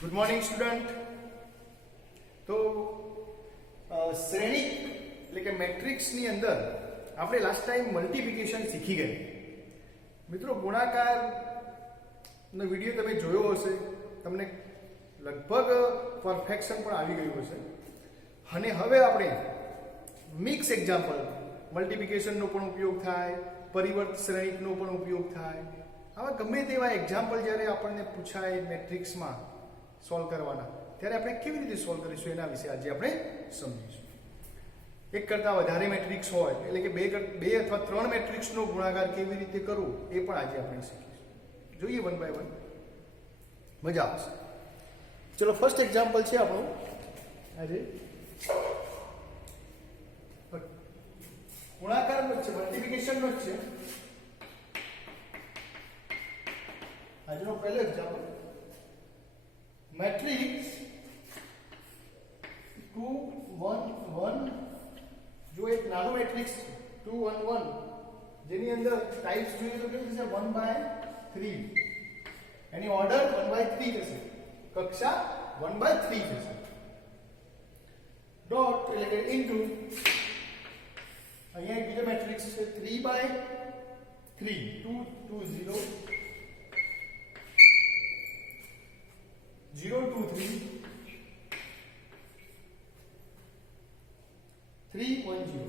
Good morning student. તો શ્રેણિક એટલે કે મેટ્રિક્સની અંદર આપણે લાસ્ટ ટાઈમ મલ્ટિપ્લિકેશન શીખી ગયા. મિત્રો, ગુણાકારનો વિડીયો તમે જોયો હશે, તમને લગભગ પરફેક્શન પણ આવી ગયું હશે. અને હવે આપણે મિક્સ એક્ઝામ્પલ, મલ્ટિપ્લિકેશનનો પણ ઉપયોગ થાય, પરિવર્ત શ્રેણિકનો પણ ઉપયોગ થાય, આવા ગમે તેવા એક્ઝામ્પલ જ્યારે આપણને પૂછાય મેટ્રિક્સમાં સોલ્વ કરવાના, ત્યારે આપણે કેવી રીતે સોલ્વ કરીશું એના વિશે આજે આપણે સમજીશું. એક કરતાં વધારે મેટ્રિક્સ હોય એટલે કે બે અથવા ત્રણ મેટ્રિક્સનો ગુણાકાર કેવી રીતે કરવો એ પણ આજે આપણે શીખીશું. જોઈએ વન બાય વન, મજા આવશે. ચલો, ફર્સ્ટ એક્ઝામ્પલ છે આપણું આજે ગુણાકારનો જ છે, મલ્ટિપ્લિકેશનનો જ છે. આજનો પહેલો એક્ઝામ્પલ, મેટ્રિક્સ 2 1 1. જો એક નાનો મેટ્રિક્સ 2 1 1 જેની અંદર ટાઈપ્સ જોઈએ તો કેવું થશે 1/3, એની ઓર્ડર 1/3 થશે, કક્ષા 1/3 થશે. ડોટ એટલે કે ઇન્ટુ અહીંયા એક બીજો મેટ્રિક્સ છે 3/3 2 2 0 0 2 3 3 1 0.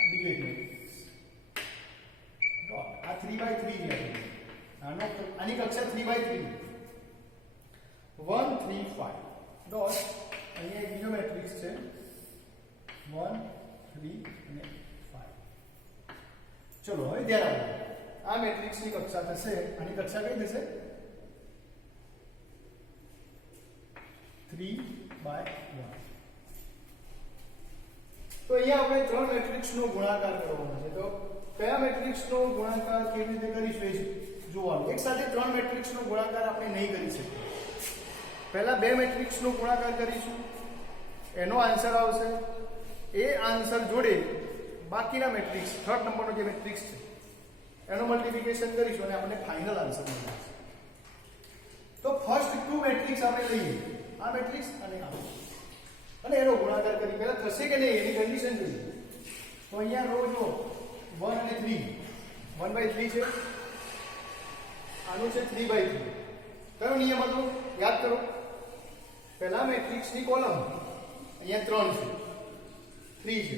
આ બીજો એક મેટ્રિક્સ ડોટ આ 3/3 છે. આની કક્ષા 3/3 1 3 5 ડોટ અહીંયા એક બીજો મેટ્રિક્સ છે 1 3 અને 5. ચલો, હવે ધ્યાન આપો. આ મેટ્રિક્સની કક્ષા થશે, આની કક્ષા કઈ થશે 3/1. તો અહીંયા આપણે ત્રણ મેટ્રિક્સનો ગુણાકાર કરવાનો છે. તો કયા મેટ્રિક્સનો ગુણાકાર કેવી રીતે કરીશું એ જોવાનું. એક સાથે ત્રણ મેટ્રિક્સનો ગુણાકાર આપણે નહીં કરી શકીએ. પહેલા બે મેટ્રિક્સનો ગુણાકાર કરીશું, એનો આન્સર આવશે. એ આન્સર જોડે બાકીના મેટ્રિક્સ, થર્ડ નંબરનો જે મેટ્રિક્સ છે એનો મલ્ટિપ્લિકેશન કરીશું અને આપણને ફાઇનલ આન્સર મળશે. તો ફર્સ્ટ ટુ મેટ્રિક્સ આપણે લઈએ, આ મેટ્રિક્સ અને આ, અને એનો ગુણાકાર કરી પહેલા થશે કે નહીં એની કન્ડિશન જોઈએ. તો અહીંયા રો જો 1 અને 3 1/3 છે, આનું છે 3/3. કયો નિયમ હતો યાદ કરો. પહેલા મેટ્રિક્સની કોલમ અહીંયા 3 છે, 3 છે,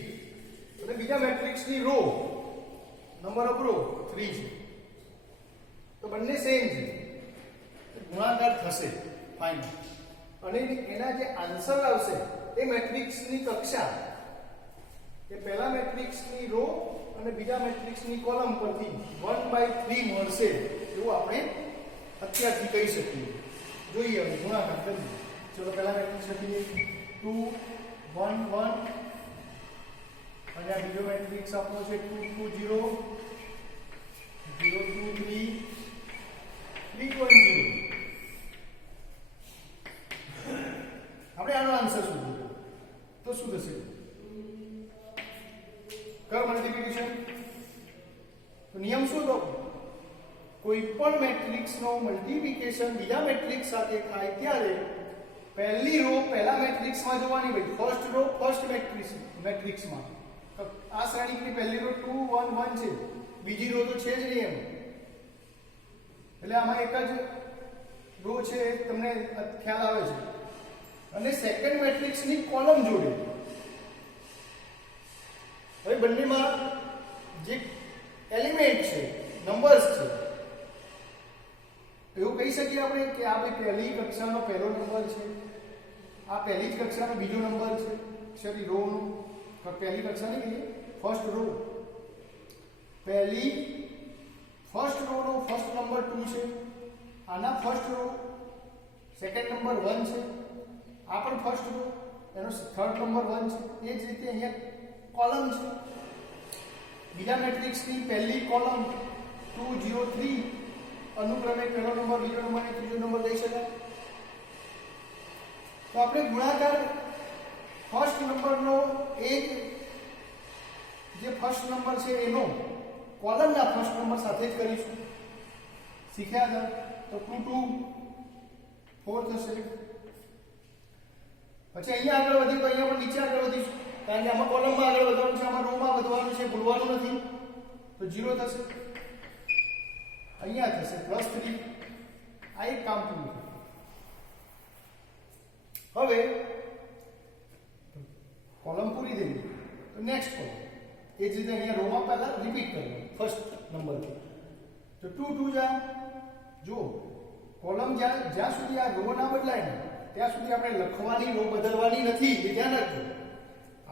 અને બીજા મેટ્રિક્સની રો નંબર ઓફ રો 3 છે. તો બંને સેમ છે, ગુણાકાર થશે ફાઇનલ. અને એના જે આન્સર આવશે એ મેટ્રિક્સની કક્ષા એ પહેલા મેટ્રિક્સની રો અને બીજા મેટ્રિક્સની કોલમ પરથી 1/3 મળશે એવું આપણે અત્યારથી કહી શકીએ. જોઈએ હવે ગુણાકાર કરીએ. ચલો, પહેલા મેટ્રિક્સ લખીએ 2 1 1, અને આ બીજો મેટ્રિક્સ આપણો છે 2 2 0 0 2 3 3 1 0. આપણે આનો આન્સર શોધવો તો શું થશે? કર મલ્ટિપ્લિકેશન. તો નિયમ શું હતો? કોઈ પણ મેટ્રિક્સનો મલ્ટિપ્લિકેશન બીજા મેટ્રિક્સ સાથે થાય ત્યારે પહેલી રો પહેલા મેટ્રિક્સમાં જોવાની હોય, ફર્સ્ટ રો ફર્સ્ટ મેટ્રિક્સમાં. આ શ્રેણીની પહેલી રો 2 1 1 છે, બીજી રો તો છે જ નહીં એમ, એટલે આમાં એક જ રો છે, તમને ખ્યાલ આવે છે. અને સેકન્ડ મેટ્રિક્સની કોલમ જોડે. હવે બંનેમાં જે એલિમેન્ટ છે, નંબર્સ છે, એવું કહી શકીએ આપણે કે આ પહેલી કક્ષાનો પહેલો નંબર છે, આ પહેલી જ કક્ષાનો બીજો નંબર છે. સોરી, રો નો પહેલી કક્ષા નહીં કહીએ, ફર્સ્ટ રો. ફર્સ્ટ રો નો ફર્સ્ટ નંબર 2 છે, આના ફર્સ્ટ રો સેકન્ડ નંબર 1 છે, આ પણ ફર્સ્ટ રો એનો થર્ડ નંબર 1 છે. એ જ રીતે અહીંયા કોલમ છે. બીજા મેટ્રિક્સની પહેલી કોલમ 2 0 3 અનુક્રમે પહેલો નંબર, બીજો નંબર અને ત્રીજો નંબર લઈ શકાય. તો આપણે ગુણાકાર ફર્સ્ટ નંબરનો એક જે ફર્સ્ટ નંબર છે એનો કોલમના ફર્સ્ટ નંબર સાથે જ કરીશું. શીખ્યા હતા? તો 2 2 4 થશે. પછી અહીંયા આગળ વધી તો અહીંયા પણ નીચે આગળ વધીશું, કારણ કે આમાં કોલમમાં આગળ વધવાનું છે, આમાં રોમાં વધવાનું છે, ભૂલવાનું નથી. તો 0 થશે. અહીંયા થશે +3. આ એક કામ પૂરું. હવે કોલમ પૂરી થઈ ગઈ તો નેક્સ્ટ કોલમ એ જ રીતે અહીંયા રોમાં પહેલા રિપીટ કરવું ફર્સ્ટ નંબરથી. તો 2 2 જા જો કોલમ જ્યાં સુધી આ રો ના બદલાય ને ત્યાં સુધી આપણે લખવાની રો બદલવાની નથી, એ ધ્યાન રાખજો.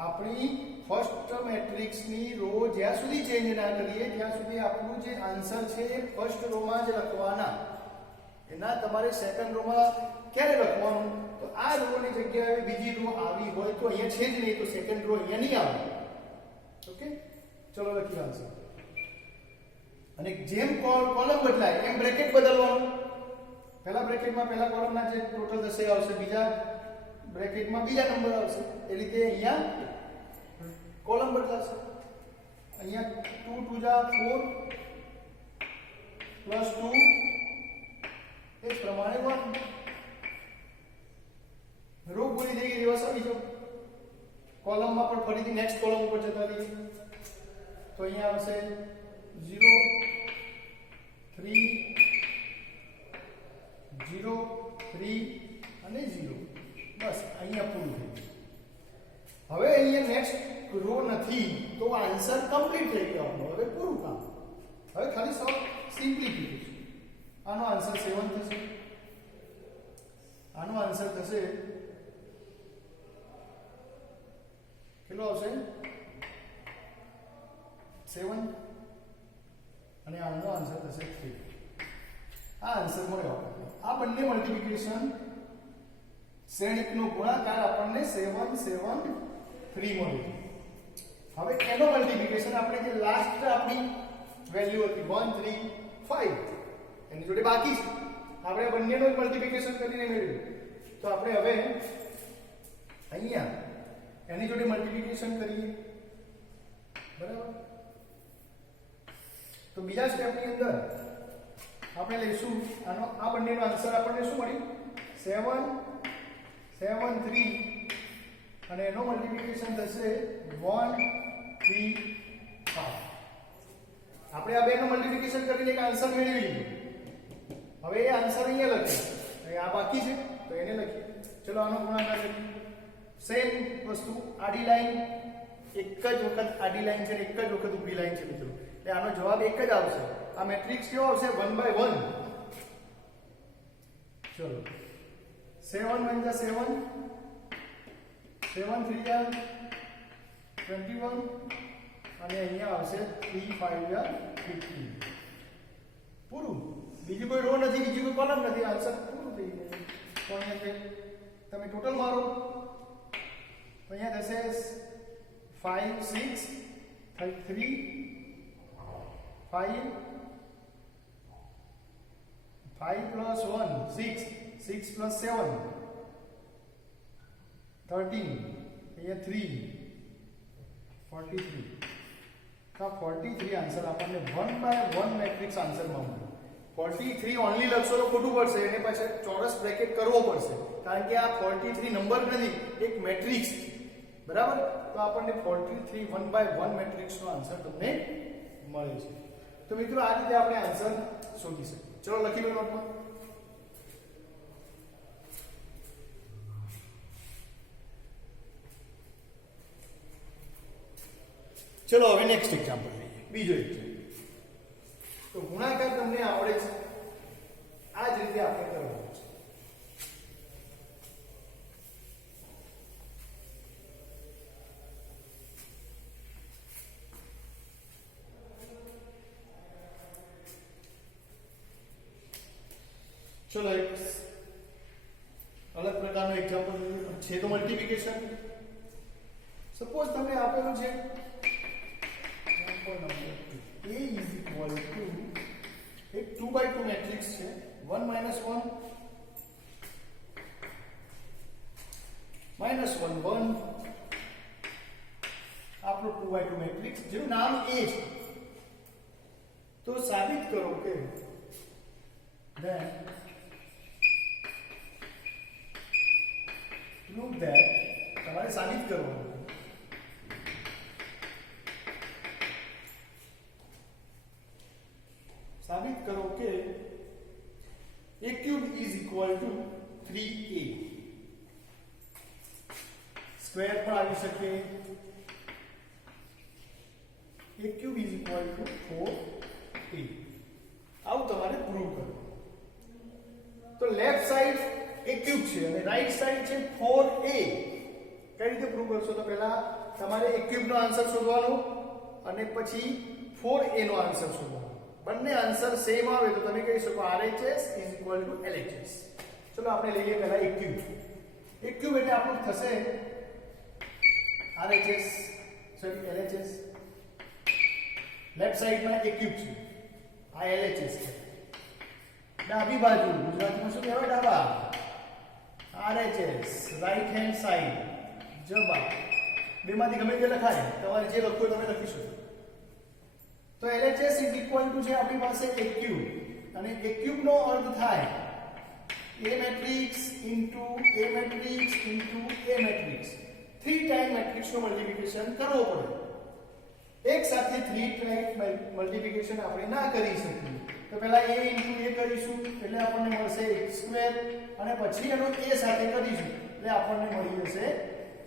આપણી ફર્સ્ટ મેટ્રિક્સની રો જ્યાં સુધી ચેન્જ ના કરીએ ત્યાં સુધી આપણું જે આન્સર છે એ ફર્સ્ટ રોમાં જ લખવાના. એના તમારે સેકન્ડ રોમાં ક્યારે લખવાનું? તો આ રોની જગ્યાએ બીજી રો આવી હોય તો અહીંયા છે જ નહીં, તો સેકન્ડ રો અહીંયા નહીં આવે. ઓકે, ચલો લખીએ આન્સર. અને જેમ કોલમ બદલાય એમ બ્રેકેટ બદલવાનું. પહેલા બ્રેકેટમાં પહેલા કોલમના જે ટોટલ થશે આવશે, બીજા બ્રેકેટમાં બીજા નંબર આવશે. એ રીતે અહીંયા કોલમ બદલાશે. અહીંયા 2 2 જા 4 +2 એ પ્રમાણે 1 રો પૂરી થઈ ગઈ. દિવસ આવી જાઓ કોલમમાં પણ ફરીથી નેક્સ્ટ કોલમ ઉપર જતા રહીએ. તો અહીંયા આવશે 0 3 0 3 અને 0. બસ અહીંયા પૂરું થઈ ગયું. હવે અહીંયા નેક્સ્ટ રો નથી તો આન્સર કમ્પ્લીટ થઈ ગયો આપણો. હવે પૂરું કામ. હવે ખાલી સિમ્પ્લિફિકેશન. આનો આન્સર 7 થશે. આનો આન્સર થશે કેટલો આવશે? 7. અને આનો આન્સર થશે 3. આ આન્સર મળ્યો આપણને. આ બંને મલ્ટીપ્લિકેશન શ્રેણિકનો ગુણાકાર આપણને 7 7 3 મળ્યું. હવે એનો મલ્ટીપ્લિકેશન આપણે જે લાસ્ટ આપણી વેલ્યુ હતી 1 3 5 એની જોડે બાકી છે. આપણે બંનેનો મલ્ટીપ્લિકેશન કરીને મેળવ્યું. તો આપણે હવે અહીંયા એની જોડે મલ્ટીપ્લિકેશન કરીએ. બરાબર? તો બીજા સ્ટેપની અંદર આપણે લઈશું આનો આ બંનેનો આન્સર આપણને શું મળ્યું? 7 7 3 અને એનો મલ્ટીપ્લિકેશન થશે 1 3 5. આપણે આ બેનો મલ્ટીપ્લિકેશન કરીને એક આન્સર મેળવી લીધો. હવે એ આન્સર અહીંયા લખીએ. આ બાકી છે તો એને લખીએ. ચલો આનો ગુણાકાર કરીએ. સેમ વસ્તુ આડી લાઈન એક જ વખત આડી લાઈન છે, એક જ વખત ઊભી લાઈન છે મિત્રો. એટલે આનો જવાબ એક જ આવશે. આ મેટ્રિક્સ કેવો આવશે? 1 by 1. ચલો 7 1 જા 7 7 3 જા 21 અને અહીંયા આવશે 3 5 જા 15. પૂરું. બીજી કોઈ રો નથી, બીજી કોઈ કોલમ નથી. આન્સર પૂરું થઈ ગયું. તો અહીંયા તમે ટોટલ મારો તો અહીંયા થશે 5 6 3 5 5 plus 1 6 6 plus 7 13 અહીંયા 3 43. તો 43 આન્સર આપણને 1 by 1 મેટ્રિક્સ આન્સરમાં મળ્યો. 43 ઓનલી લખશો તો ખોટું પડશે, એને પાછળ ચોરસ બ્રેકેટ કરવો પડશે, કારણ કે આ 43 નંબર નથી, એક મેટ્રિક્સ છે. બરાબર? તો આપણને 43 1 by 1 મેટ્રિક્સનો આન્સર તમને મળે છે. તો મિત્રો આ રીતે આપણે આન્સર શોધી શકીએ. ચલો લખી લો નોટમાં. ચલો હવે નેક્સ્ટ એક્ઝામ્પલ લઈએ. બીજો એક્ઝામ્પલ. તો ગુણાકાર તમને આવડે છે, આ જ રીતે આપણે કરવાનું છે. ચલો એક અલગ પ્રકારનો એક્ઝામ્પલ છે તો મલ્ટીપ્લિકેશન. સપોઝ તમને આપેલું છે example number a is equal to એક 2 by 2 મેટ્રિક્સ છે 1 minus 1 minus 1 1. આપણો 2 by 2 મેટ્રિક્સ જેનું નામ a છે. તો સાબિત કરો કે then પ્રૂવ ધેટ તમારે સાબિત કરવાનું, સાબિત કરો કે a cube is equal to 3a. Square પણ આવી શકે, a cube is equal to 4a. આવું તમારે પ્રૂવ કરવું. તો લેફ્ટ સાઈડ a cube છે અને રાઈટ સાઈડ છે 4a. કઈ રીતે પ્રૂવ કરશો? તો પહેલા તમારે a cube નો આન્સર શોધવાનો અને પછી 4a નો આન્સર શોધવાનો. બંને આન્સર સેમ આવે તો તમે કહી શકો RHS is equal to LHS. ચલો આપણે લઈએ પહેલા a cube. a cube એટલે આપણું થશે RHS સોરી LHS. લેફ્ટ સાઈડમાં a cube છે, આ LHS છે. ડાબી બાજુ ગુજરાતીમાં શું કહેવાય? ડાબા, RHS. રાઈટ હેન્ડ સાઈડ જમા. બેમાંથી ગમે તે લખાય, તમારે જે લખવું હોય તમે લખી શકો. તો LHS is equal to છે આપણી પાસે a cube, અને a cube નો અર્થ થાય a matrix into a matrix into a matrix. 3 time matrix નું મલ્ટીપ્લિકેશન કરવો પડે. એક સાથે 3 ટાઈમ મલ્ટીપ્લિકેશન આપણે ના કરી શકીએ. તો પહેલા a into a કરીશું એટલે આપણને મળશે x સ્ક્વેર, અને પછી એનો a સાથે કરીશું એટલે આપણને મળી જશે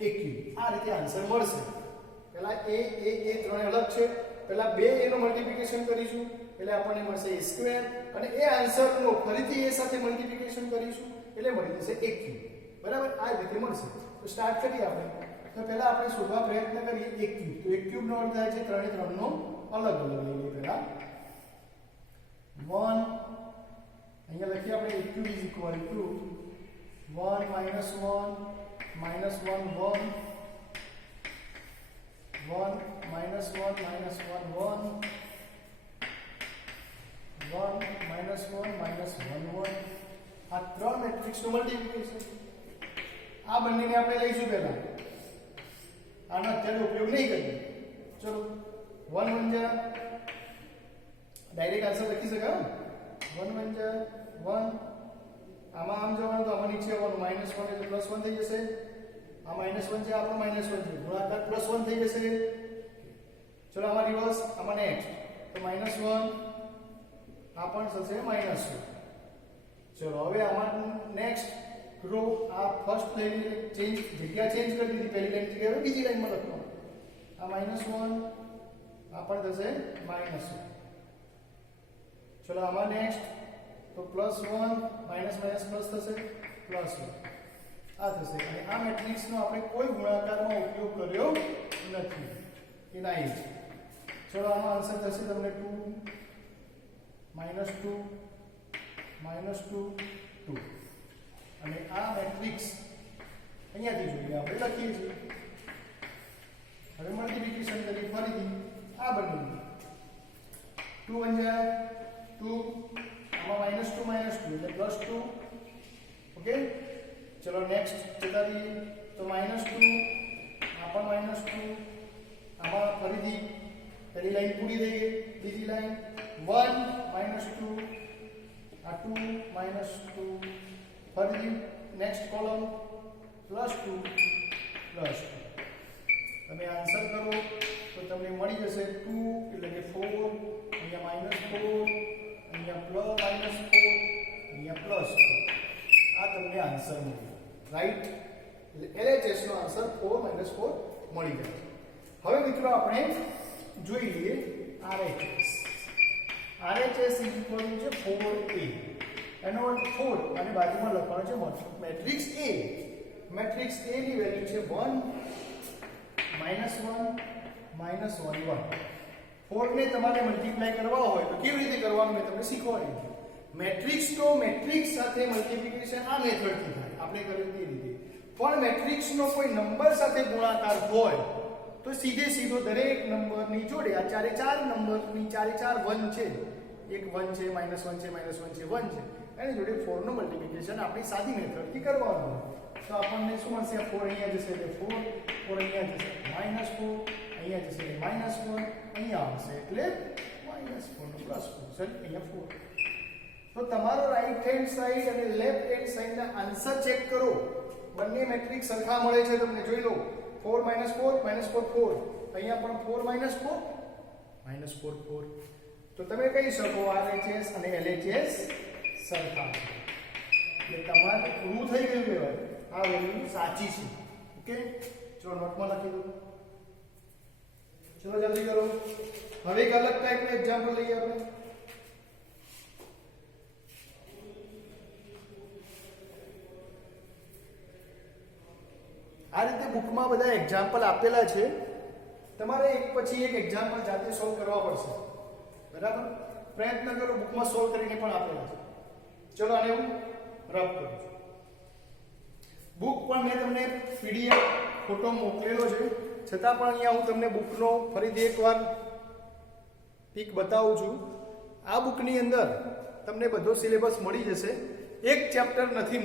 a ક્યુબ. આ રીતે આન્સર મળશે. પહેલા a ત્રણે અલગ છે, પહેલા 2a નો મલ્ટીપ્લિકેશન કરીશું એટલે આપણને મળશે a સ્ક્વેર, અને એ આન્સરનો ફરીથી a સાથે મલ્ટીપ્લિકેશન કરીશું એટલે મળી જશે a ક્યુબ. બરાબર? આ રીતે મળશે. તો સ્ટાર્ટ કરીએ આપણે. તો પહેલા આપણે શોધવા પ્રયત્ન કરીએ a ક્યુબ. તો a ક્યુબ નો અર્થ થાય છે ત્રણે ત્રણનો અલગ અલગ લઈએ. પહેલા 1 અહીંયા લખીએ આપણે a cube is equal to 1 minus 1 minus 1 1 1 minus 1 minus 1 1 1 minus 1 minus 1 1. આ ત્રણ મેટ્રિક્સ નું મલ્ટીપ્લિકેશન. આ બંનેને આપણે લઈશું પહેલા. આનો અત્યારે ઉપયોગ નહીં કરીએ. ચલો 1 1 જા ડાયરેક્ટ આન્સર લખી શકાય. 1 1 જા 1. આમાં આમ જવાનું તો આમાં નીચે આવવાનું -1 એટલે +1 થઈ જશે. આ -1 છે, આપણો -1 છે, ગુણાકાર +1 થઈ જશે. ચલો આમાં રિવર્સ, આમાં નેક્સ્ટ તો -1 આ પણ થશે -1. ચલો હવે આમાં નેક્સ્ટ રો આ ફર્સ્ટ લાઈન ચેન્જ જગ્યા ચેન્જ કરી દીધી. પહેલી લાઈન જગ્યાએ બીજી લાઈનમાં લખવાનું. આ -1 આ પણ થશે -1. ચલો આમાં નેક્સ્ટ તો +1 માઇનસ માઇનસ પ્લસ થશે +1 આ થશે. અને આ મેટ્રિક્સનો આપણે કોઈ ગુણાકારમાં ઉપયોગ કર્યો નથી, એના એ છે. ચલો આનો આન્સર થશે તમને 2 -2 -2 2. અને આ મેટ્રિક્સ અહીંયાથી જોઈએ આપણે લખીએ છીએ. હવે મલ્ટીપ્લિકેશન કરી ફરીથી આ બંને 2 1 જાય 2, આમાં -2 એટલે +2. ઓકે, ચલો નેક્સ્ટ જતા રહીએ. તો -2 આ પણ -2. આમાં ફરીથી પહેલી લાઈન પૂરી થઈ ગઈ. બીજી લાઈન 1 -2 આ 2 -2 ફરીથી નેક્સ્ટ કોલમ +2 +2. તમે આન્સર કરો તો તમને મળી જશે 2 એટલે કે 4, અહીંયા -4, અહીંયા -4, અહીંયા +4. આ તમને આન્સર મળ્યો. રાઈટ? એટલે LHS નો આન્સર 4 -4 મળી જાય. હવે મિત્રો આપણે જોઈ લઈએ RHS. RHS = 4a. એનો અર્થ 4 અને બાજુમાં લખવાનું છે મેટ્રિક્સ A. મેટ્રિક્સ A ની વેલ્યુ છે 1 -1 -1 1. 4 ને તમારે મલ્ટીપ્લાય કરવા હોય તો કેવી રીતે કરવાનું મેં તમને શીખવાડ્યું. મેટ્રિક્સ તો મેટ્રિક્સ સાથે મલ્ટીપ્લિકેશન આ મેથડથી થાય, આપણે કર્યું તે રીતે. પણ મેટ્રિક્સ નો કોઈ નંબર સાથે ગુણાકાર હોય તો સીધે સીધો દરેક નંબરની જોડે આ ચારે ચાર નંબરની ચારે ચાર 1 છે, એક 1 છે, -1 છે, -1 છે, 1 છે, એની જોડે 4 નું મલ્ટીપ્લિકેશન આપણી સાદી મેથડથી કરવાનું હોય. તો આપણને શું મળશે? 4 અહીંયા જશે એટલે 4, 4 અહીંયા જશે -4, અહીંયા જશે એટલે -4, અહીંયા આવશે એટલે -4 +4, સર અહીંયા 4. તો તમારો રાઈટ હેન્ડ સાઈડ અને લેફ્ટ હેન્ડ સાઈડના આન્સર ચેક કરો. બંને મેટ્રિક્સ સરખા મળે છે તમને, જોઈ લો 4 -4 -4 4, અહીંયા પણ 4 -4 -4 4. તો તમે કહી શકો RHS અને LHS સરખા છે, એટલે તમારે પ્રૂવ થઈ ગયું કહેવાય આ વેલ્યુ સાચી છે. ઓકે, ચલો નોટમાં લખી દો. ચલો જલ્દી કરો. હવે એક અલગ ટાઈપનું એક્ઝામ્પલ લઈએ આપણે. આ રીતે બુકમાં બધા એક્ઝામ્પલ આપેલા છે, તમારે એક પછી એક એક્ઝામ્પલ જાતે સોલ્વ કરવા પડશે. બરાબર, પ્રયત્ન કરો, બુકમાં સોલ્વ કરીને પણ આપેલા છે. ચલો આને હું રફ કરું છું. બુક પણ મેં તમને PDF ફોટો મોકલેલો છે, છતાં પણ અહીંયા હું તમને બુકનો ફરીથી એકવાર પિક બતાવું છું. આ બુકની અંદર તમને બધો સિલેબસ મળી જશે. એક ચેપ્ટર નહીં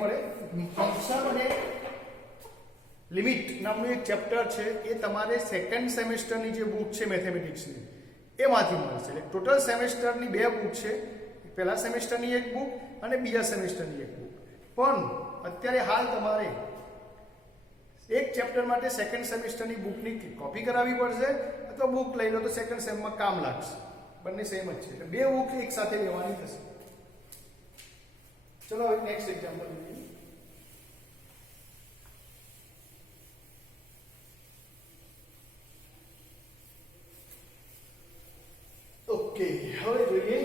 મળે. ફંક્શન અને લિમિટ નામનું એક ચેપ્ટર છે, એ તમારે સેકન્ડ સેમેસ્ટરની જે બુક છે મેથેમેટિક્સની એમાંથી મળશે. એટલે ટોટલ સેમેસ્ટરની 2 બુક છે, પહેલા સેમેસ્ટરની એક બુક અને બીજા સેમેસ્ટરની એક બુક. પણ અત્યારે હાલ તમારે એક ચેપ્ટર માટે સેકન્ડ સેમેસ્ટરની બુકની કોપી કરાવવી પડશે, અથવા બુક લઈ લો તો સેકન્ડ સેમમાં કામ લાગશે. બંને સેમ જ છે, એટલે 2 બુક એક સાથે લેવાની થશે. ચલો હવે નેક્સ્ટ એક્ઝામ્પલ જોઈએ. ઓકે, હવે જોઈએ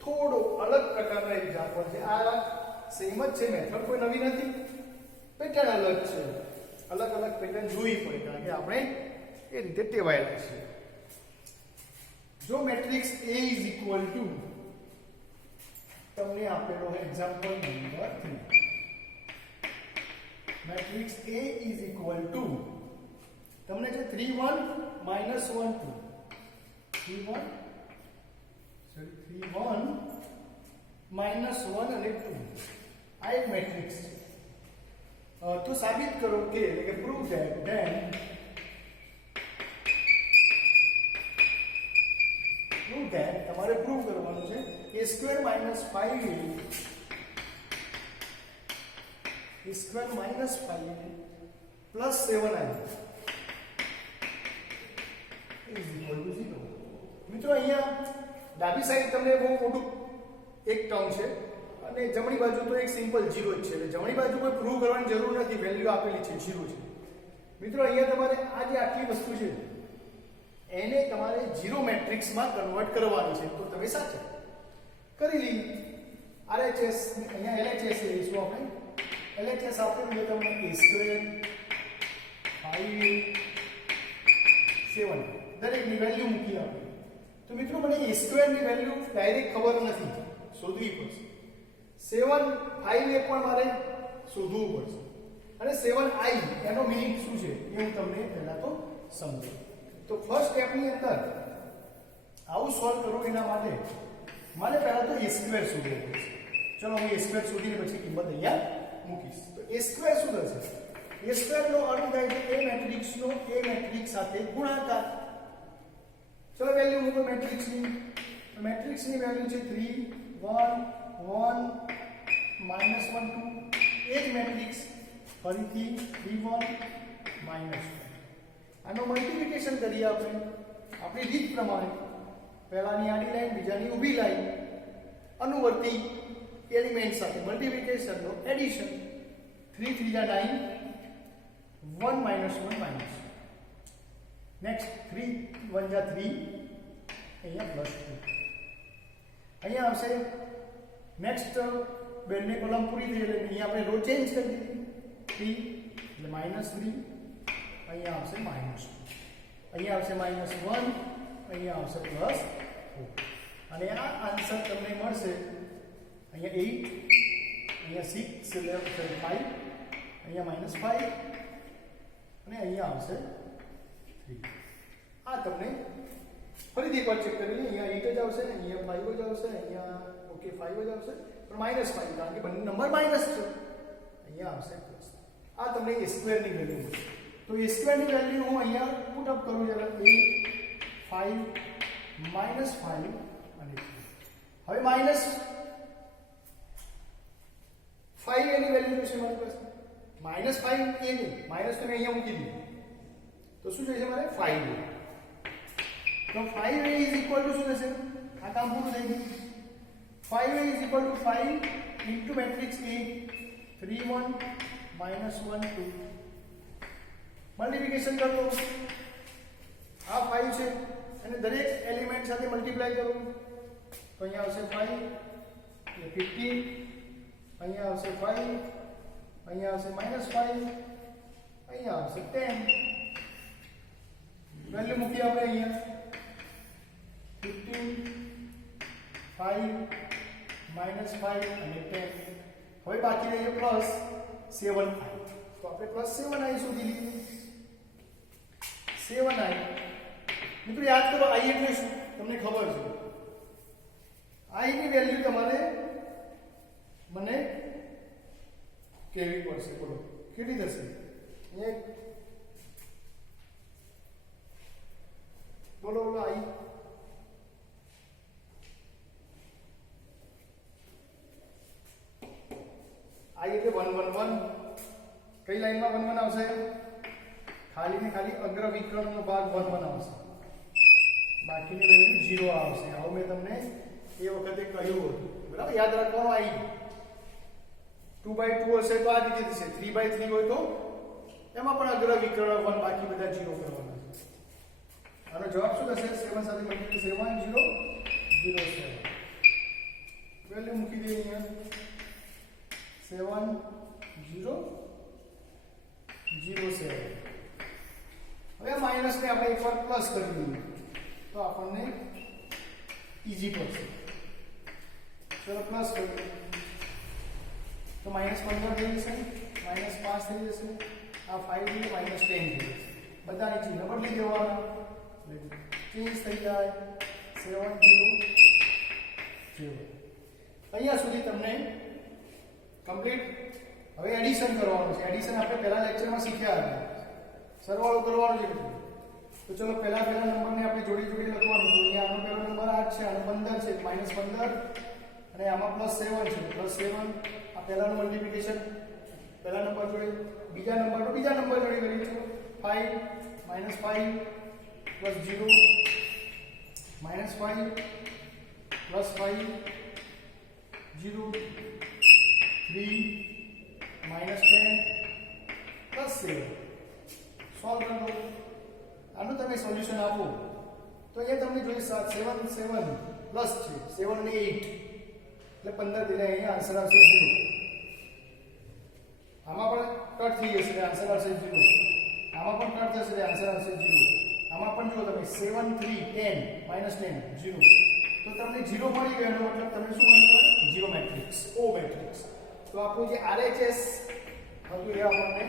થોડો અલગ પ્રકારનો એક્ઝામ્પલ છે. આ સેમ જ છે, મેથડ કોઈ નવી નથી, પેટર્ન અલગ છે. અલગ પેટર્ન જોવી પડે, કારણ કે આપણે એ રીતે ટેવાયેલા છીએ. જો મેટ્રિક્સ A = તમને આપેલો એક્ઝામ્પલ નંબર 3. મેટ્રિક્સ A = તમને છે 3 1 -1 2, 3 1 -1 અને 2. આ એક મેટ્રિક્સ છે. તો સાબિત કરો કે, એટલે કે પ્રૂવ ધેટ then તમારે પ્રૂવ કરવાનું છે a² - 5a plus 7i is equal to 0. મિત્રો અહીંયા ડાબી સાઈડ તમને બહુ મોટું એક ટર્મ છે અને જમણી બાજુ તો એક સિમ્પલ 0 જ છે, એટલે જમણી બાજુ કોઈ પ્રૂવ કરવાની જરૂર નથી, વેલ્યુ આપેલી છે 0 છે. મિત્રો અહીંયા તમારે આ જે આટલી વસ્તુ છે એને તમારે 0 મેટ્રિક્સમાં કન્વર્ટ કરવાની છે. તો તમે સાચા કરી લીધી. RHS અહીંયા LHS લઈશું આપણે. LHS આપેલું છે તમને a² 5a 7, દરેકની વેલ્યુ મૂકી આપણે. તો મિત્રો મને a² ની વેલ્યુ ડાયરેક્ટ ખબર નથી, શોધવી પડશે. 7 5a પણ મારે શોધવું પડશે, અને 7i એનો મીનિંગ શું છે એ હું તમને પહેલા તો સમજાવું. તો ફર્સ્ટ સ્ટેપની અંદર આવું સોલ્વ કરું એના માટે મારે પહેલા તો a² શોધવું પડશે. ચલો હું a² શોધીને પછી કિંમત અહીંયા મૂકીશ. તો a² શું થશે? a² નો અર્થ થાય છે a મેટ્રિક્સનો a મેટ્રિક્સ સાથે ગુણાકાર. ચલો વેલ્યુ મૂકો મેટ્રિક્સની. મેટ્રિક્સની વેલ્યુ છે 3 1 1 -1 2. એ જ મેટ્રિક્સ ફરીથી 3 1 -2. આનો મલ્ટીપ્લિકેશન કરીએ આપણે આપણી રીત પ્રમાણે. પહેલાની આડી લાઈન, બીજાની ઊભી લાઈન, અનુવર્તી એલિમેન્ટ સાથે મલ્ટીપ્લિકેશનનો એડિશન. 3 3 9 1 -1 નેક્સ્ટ 3 1 3, અહીંયા +2. અહીંયા આવશે નેક્સ્ટ બંને કોલમ પૂરી થઈ એટલે અહીંયા આપણે રો ચેન્જ કરી દીધી. 3 એટલે -3, અહીંયા આવશે -2, અહીંયા આવશે -1, અહીંયા આવશે +4. અને આ આન્સર તમને મળશે અહીંયા 8, અહીંયા 6 એટલે 5, અહીંયા -5 અને અહીંયા આવશે 3. આ તમને ફરીથી એકવાર ચેક કરી લઈએ. અહીંયા 8 જ આવશે, અહીંયા 5 જ આવશે, અહીંયા ઓકે 5 જ આવશે, પણ -5 કારણ કે બંને નંબર માઇનસ છે. અહીંયા આવશે પ્લસ. આ તમને a² ની વેલ્યુ મળશે. તો a² ની વેલ્યુ હું અહીંયા પુટ અપ કરું જરા 8 5 -5 અને 3. હવે -5 એની વેલ્યુ છે મારી પાસે -5 એ નહીં, માઇનસ તો મેં અહીંયા મૂકી દીધું, તો શું જોઈએ છે મારે 5a. તો 5a ઇઝ ઇક્વલ ટુ શું થશે? આ કામ પૂરું થઈ ગયું. 5a is equal to 5 into matrix A 3 1 -1 2. Multiplication કરો, આ 5 છે અને દરેક એલિમેન્ટ સાથે મલ્ટીપ્લાય કરો, તો અહીંયા આવશે 5 એટલે 15, અહીંયા આવશે 5, અહીંયા આવશે -5, અહીંયા આવશે 10. વેલ્યુ મૂકી આપણે અહીંયા 15, 5, -5 અને 10. હવે બાકી રહે પ્લસ 7i. તો આપણે પ્લસ 7i શોધી લીધું. 7i મિત્રો યાદ કરો, i એટલે શું તમને ખબર છે. i ની વેલ્યુ તમારે મને કેવી પડશે, બોલો કેટલી થશે? બોલો બોલો i એટલે 111. કઈ લાઈનમાં 11 આવશે? ખાલી ને ખાલી અગ્ર વિકર્ણનો ભાગ 11 આવશે, બાકીની વેલ્યુ 0 આવશે. આવું મેં તમને એ વખતે કહ્યું હતું, બરાબર? યાદ રાખવાનું. i 2/2 હશે તો આ રીતે થશે, 3/3 હોય તો એમાં પણ અગ્ર વિકર્ણ 1, બાકી બધા 0 કરવાના છે. આનો જવાબ શું થશે? 7 સાથે મલ્ટીપ્લાય 7 0 0 7. વેલ્યુ મૂકી દઈએ અહીંયા 7 0 0 7. હવે માઈનસ ને આપણે એકવાર પ્લસ કરી દઈએ તો આપણને ઈઝી પડશે. ચલો પ્લસ કરીએ તો -15 થઈ જશે, -5 થઈ જશે, આ 5 થી -10 થઈ જશે. બધાની ચિહ્ન બદલી દેવાના, ચેન્જ થઈ જાય 7 0 0. અહીંયા સુધી તમને કમ્પ્લીટ. હવે એડિશન કરવાનું છે. એડિશન આપણે પહેલા લેક્ચરમાં શીખ્યા હતા, સરવાળો કરવાનો છે. તો ચલો પહેલા નંબરને આપણે જોડી લખવાનું. તો અહીંયા આનો પહેલો નંબર 8 છે, આનો 15 છે, -15 અને આમાં +7 છે, +7. આ પહેલાનું મલ્ટીપ્લિકેશન પહેલા નંબર જોડે, બીજા નંબરનો બીજા નંબર જોડે કરીશું. 5 -5 +0 -5 +5 0 3 -10 +7. સોલ્વ કરો. આનું તમે સોલ્યુશન આપો તો અહીંયા તમને જોઈએ 7 7 પ્લસ છે, 7 અને 8 એટલે 15 એટલે અહીંયા આન્સર આવશે 0. આમાં પણ કટ થઈ જશે એટલે આન્સર આવશે 0. આમાં પણ કટ થશે એટલે આન્સર આવશે 0. આમાં પણ જો તમે 7 3 10 -10 0. તો તમને 0 મળી ગયો, એનો મતલબ તમે શું ગણો? 0 મેટ્રિક્સ, O મેટ્રિક્સ. તો આપણું જે RHS હતું એ આપણને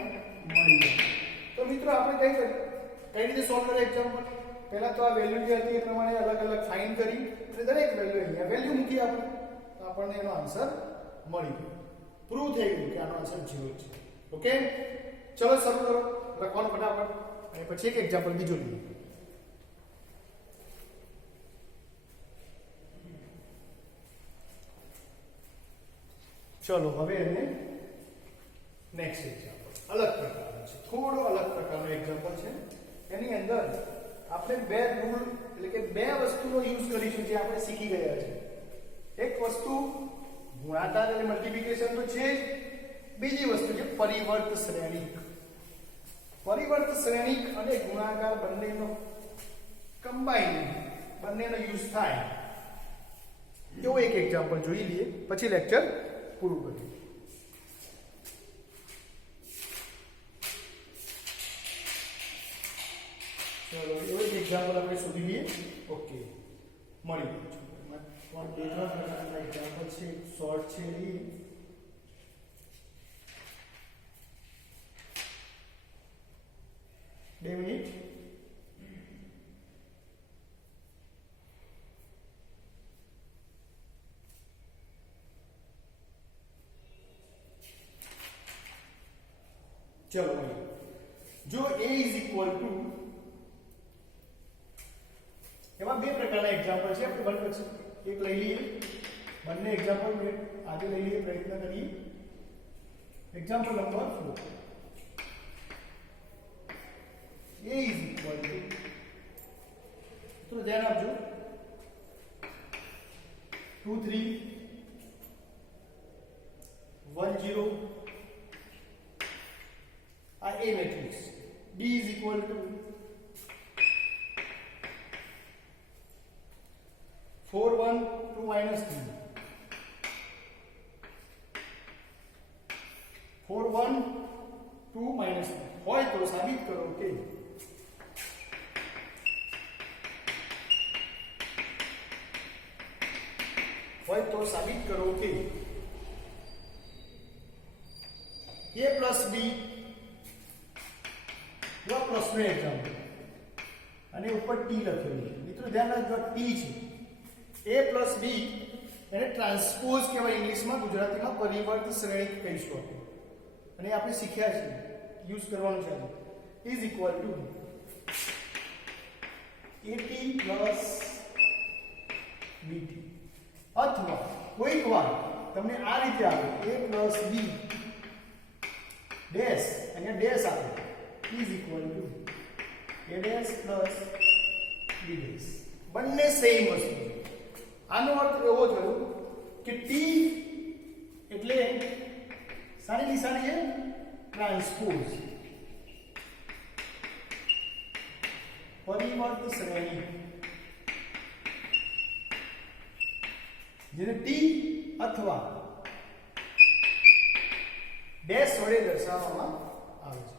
મળી ગયું. તો મિત્રો આપણે કઈ રીતે સોલ્વ કરીએ એક્ઝામ્પલ? પહેલા તો આ વેલ્યુ જે હતી એ પ્રમાણે અલગ અલગ ફાઇન્ડ કરી અને દરેક વેલ્યુ અહીંયા વેલ્યુ મૂકી આપણે, તો આપણને એનો આન્સર મળી ગયો. પ્રૂવ થઈ ગયું કે આનો આન્સર 0 છે. ઓકે, ચલો શરૂ કરો લખવાનું ફટાફટ, અને પછી એક એક્ઝામ્પલ બીજો લઈએ. ચલો હવે એને નેક્સ્ટ એક્ઝામ્પલ અલગ પ્રકારનો છે, થોડો અલગ પ્રકારનો એક્ઝામ્પલ છે. એની અંદર આપણે બે રૂલ એટલે કે બે વસ્તુનો યુઝ કરીશું જે આપણે શીખી ગયા છે. એક વસ્તુ ગુણાકાર અને મલ્ટીપ્લિકેશન તો છે જ, બીજી વસ્તુ છે પરિવર્ત શ્રેણિક. પરિવર્ત શ્રેણિક અને ગુણાકાર બંનેનો કમ્બાઈન, બંનેનો યુઝ થાય એવો એક એક્ઝામ્પલ જોઈ લઈએ, પછી લેક્ચર પૂરું કરીએ. ચલો એવો એક એક્ઝામ્પલ આપણે શોધી લઈએ. ઓકે, મળી ગયું. પણ બે ત્રણ પ્રકારના એક્ઝામ્પલ છે, શોર્ટ છે એ. બે મિનિટ. ચલો જો a ઇઝ ઇક્વલ ટુ, એમાં બે પ્રકારના એક્ઝામ્પલ છે, આપણે બંને એક લઈ લઈએ, બંને એક્ઝામ્પલ આજે લઈ લઈએ, પ્રયત્ન કરીએ. Example number 4. A is equal to, તો ધ્યાન આપજો, 2 3 1 0 આ A matrix. B is equal to 4 1 2 minus 3 4 1 2 minus 3 હોય તો સાબિત કરો કે A plus B લો પ્લસ નું એક્ઝામ્પલ અને ઉપર T લખેલું છે. મિત્રો ધ્યાન રાખજો, T છે. A plus B એને ટ્રાન્સપોઝ કહેવાય ઇંગ્લિશમાં, ગુજરાતીમાં પરિવર્ત શ્રેણિક કહીશું આપણે. અને આપણે શીખ્યા છે, યુઝ કરવાનું છે. Is equal to AT plus BT, અથવા કોઈક વાર તમને આ રીતે આવે A plus B ડેશ અને ડેશ આપે is equal to A dash plus B dash. બંને સેમ વસ્તુ. આનો અર્થ એવો થયો કે T એટલે સારી નિશાની છે ટ્રાન્સપોઝ પરિવર્ત શ્રેણી, જેને T અથવા ડેશ વડે દર્શાવવામાં આવે છે.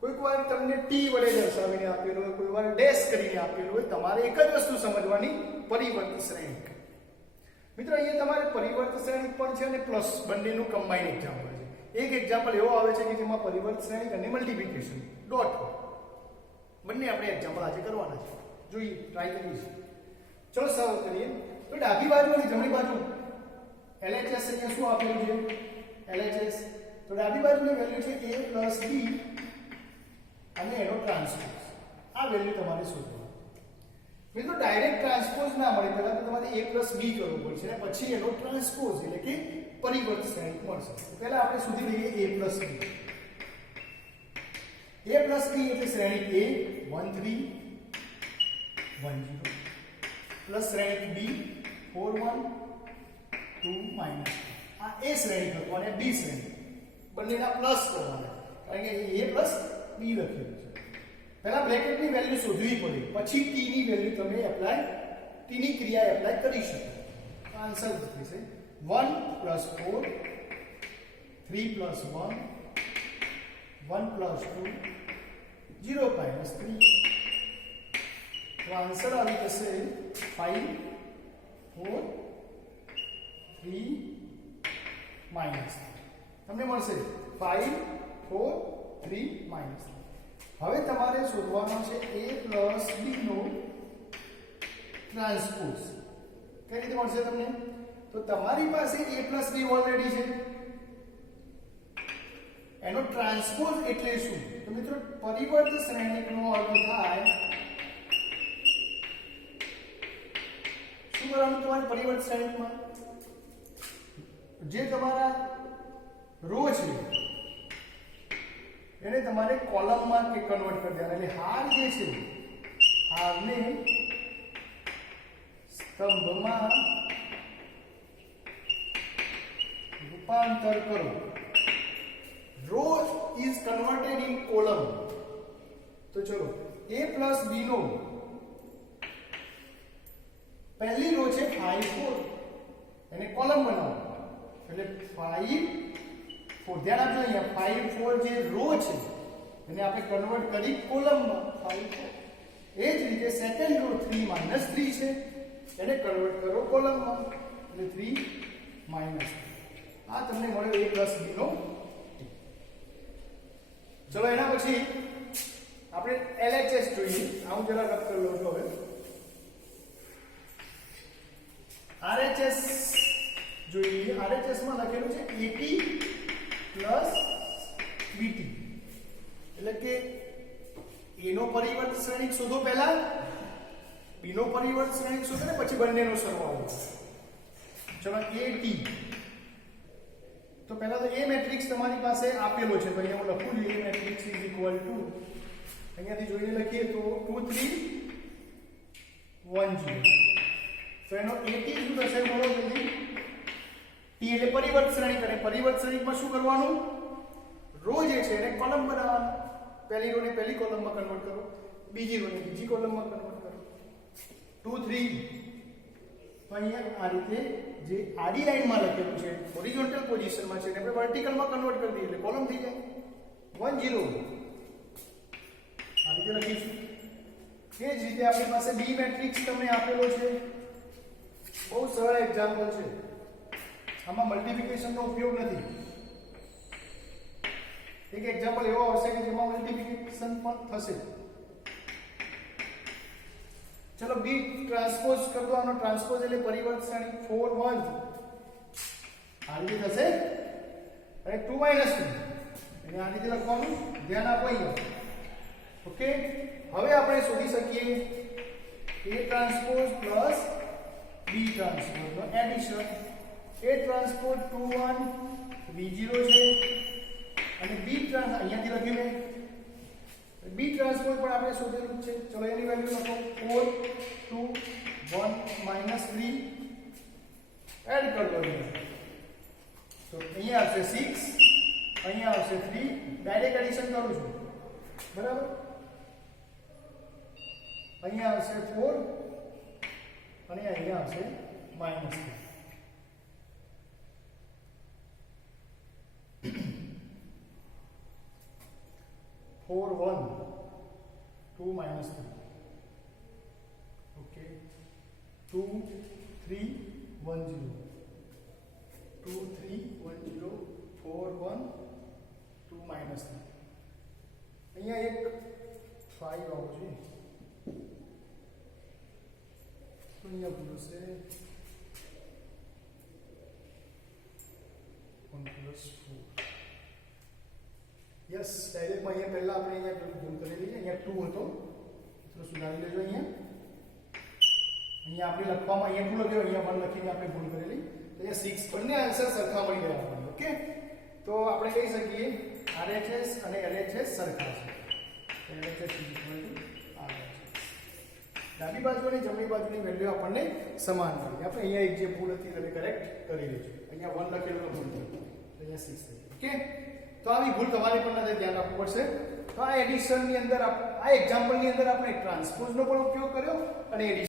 કોઈક વાર તમને T વડે દર્શાવીને આપેલું હોય, કોઈ વાર ડેશ કરીને આપેલું હોય. તમારે એક જ વસ્તુ સમજવાની, પરિવર્ત શ્રેણિક. મિત્રો અહીંયા તમારે પરિવર્ત શ્રેણિક પણ છે અને પ્લસ બંનેનું કમ્બાઈન એક્ઝામ્પલ છે. એક એક્ઝામ્પલ એવો આવે છે કે જેમાં પરિવર્ત શ્રેણિક અને મલ્ટીપ્લિકેશન ડોટ બંને આપણે એક્ઝામ્પલ આજે કરવાના છે. જોઈએ, ટ્રાય કરીએ. ચલો શરૂ કરીએ. તો ડાબી બાજુ અને જમણી બાજુ LHS અહીંયા શું આપેલું છે? LHS. તો ડાબી બાજુની વેલ્યુ છે A plus B અને એનો ટ્રાન્સપોઝ. આ વેલ્યુ તમારે શોધવાની. મિત્રો ડાયરેક્ટ ટ્રાન્સપોઝ ના મળે, પહેલા તો તમારે A plus B કરવું પડશે અને પછી એનો ટ્રાન્સપોઝ એટલે કે પરિવર્ત શ્રેણિક મળશે. તો પહેલા આપણે શોધી લઈએ A plus B. A plus B એટલે શ્રેણિક A 1 3 1 0 પ્લસ શ્રેણિક B 4 1 2 minus. આ A શ્રેણિક હતો અને B શ્રેણિક, બંનેના પ્લસ કરવાના, કારણ કે A plus B લખેલું છે. પહેલા બ્રેકેટની વેલ્યુ શોધવી પડે, પછી T ની વેલ્યુ તમે એપ્લાય, T ની ક્રિયા એપ્લાય કરી શકો. આન્સર થશે 1 plus 4 3 plus 1 1 plus 2 0 minus 3. તો આન્સર આવી જશે 5 4 3 minus. તમને મળશે 5 4 3 minus. હવે તમારે શોધવાનો છે A plus B નો ટ્રાન્સપોઝ. કઈ રીતે મળશે તમને? તો તમારી પાસે A plus B ઓલરેડી છે, એનો ટ્રાન્સપોઝ એટલે શું? તો મિત્રો પરિવર્ત શ્રેણિકનો અર્થ થાય શું કરવાનું તમારે પરિવર્ત શ્રેણિકમાં? જે તમારા રો છે એને તમારે કોલમમાં કે કન્વર્ટ કરી દેવાના. એટલે હાર જે છે, હારને સ્તંભમાં રૂપાંતર કરો. Row is converted in column. તો ચલો A plus B નો પહેલી રો છે 5 4, એને કોલમ બનાવો એટલે 5 4. ધ્યાન આપજો, અહીંયા 5 4 જે રો છે એને આપણે કન્વર્ટ કરી કોલમમાં 5 4. એ જ રીતે સેકન્ડ રો 3 minus 3 છે, એને કન્વર્ટ કરો કોલમમાં એટલે 3 minus 3. આ તમને મળ્યો A plus B નો. ચલો એના પછી આપણે LHS જોઈએ. હું જરા રબ કરી લઉં છું. હવે RHS જોઈએ. RHS માં લખેલું છે AT plus BT, એટલે કે A નો પરિવર્ત શ્રેણિક શોધો પહેલા, B નો પરિવર્ત શ્રેણિક શોધો ને પછી બંનેનો સરવાળો. ચલો AT. તો પહેલા તો A મેટ્રિક્સ તમારી પાસે આપેલો છે, તો અહીંયા હું લખું છું A matrix is equal to અહીંયાથી જોઈને લખીએ તો 2 3 1 0. તો એનો AT શું થશે બોલો જલ્દી? T એટલે પરિવર્ત શ્રેણી કરે. પરિવર્ત શ્રેણીમાં શું કરવાનું? રો જે છે એને કોલમ બનાવવાનો. પહેલી રો ને પહેલી કોલમમાં કન્વર્ટ કરો, બીજી રો ને બીજી કોલમમાં કન્વર્ટ કરો. 2 3 તો અહીંયા આ રીતે જે આડી લાઈનમાં લખેલું છે હોરિઝોન્ટલ પોઝિશનમાં છે એને આપણે વર્ટિકલમાં કન્વર્ટ કરી દઈએ એટલે કોલમ થઈ જાય. 1 0 આ રીતે લખીશું. એ જ રીતે આપણી પાસે બી મેટ્રિક્સ તમને આપેલો છે. બહુ સરળ એક્ઝામ્પલ છે. આમાં મલ્ટીપ્લિકેશનનો ઉપયોગ નથી. એક એક્ઝામ્પલ એવો આવશે કે જેમાં મલ્ટીપ્લિકેશન પણ થશે. ચલો બી ટ્રાન્સપોઝ કરી દો. આનો ટ્રાન્સપોઝ એટલે પરિવર્ત શ્રેણી 4 1 આ રીતે થશે અને 2 2 એટલે આ રીતે લખવાનું. ધ્યાન આપો અહીંયા. ઓકે, હવે આપણે શોધી શકીએ A transpose plus B transpose નો એડિશન. A ટ્રાન્સપોઝ 2 1 B0 છે અને B ટ્રાન્સ અહીંયાથી લખ્યું મેં. B ટ્રાન્સપોઝ પણ આપણે શોધેલું છે. ચલો એની વેલ્યુ લખો 4 2 1 -3 એડ કરી દો. તો અહીંયા આવશે 6, અહીંયા આવશે 3. ડાયરેક્ટ એડિશન કરું છું, બરાબર. અહીંયા આવશે 4 અને અહીંયા આવશે -3. Four 1 2 -3 okay 2 3 1 0 2 3 1 0 4 1 2 -3. અહીંયા એક 5 આવશે તો અહીંયા ભૂલ છે 1 + 4. यस डायरेक्ट में અહીંયા પહેલા આપણે અહીંયા ભૂલ કરેલી છે. અહીંયા 2 હતો તો સુધારી લેજો. અહીંયા આપણે લખવામાં અહીંયા 2 લખ્યો, અહીંયા 1 લખીને આપણે ભૂલ કરેલી. તો અહીંયા 6. બંને આન્સર સરખા મળી રહ્યા આપણને. ઓકે, તો આપણે કહી શકીએ RHS અને LHS સરખા છે. LHS ડાબી બાજુ અને જમણી બાજુની વેલ્યુ આપણને સમાન મળી. આપણે અહીંયા એક જે ભૂલ હતી તમે કરેક્ટ કરી લેજો. અહીંયા 1 લખેલું ભૂલ થઈ, અહીંયા 6 થઈ. ઓકે, તો આવી ભૂલ તમારે પણ નથી ધ્યાન રાખવું પડશે. તો આ એડિશનની અંદર આ એક્ઝામ્પલની અંદર આપણે ટ્રાન્સપોઝનો પણ ઉપયોગ કર્યો અને એડિશન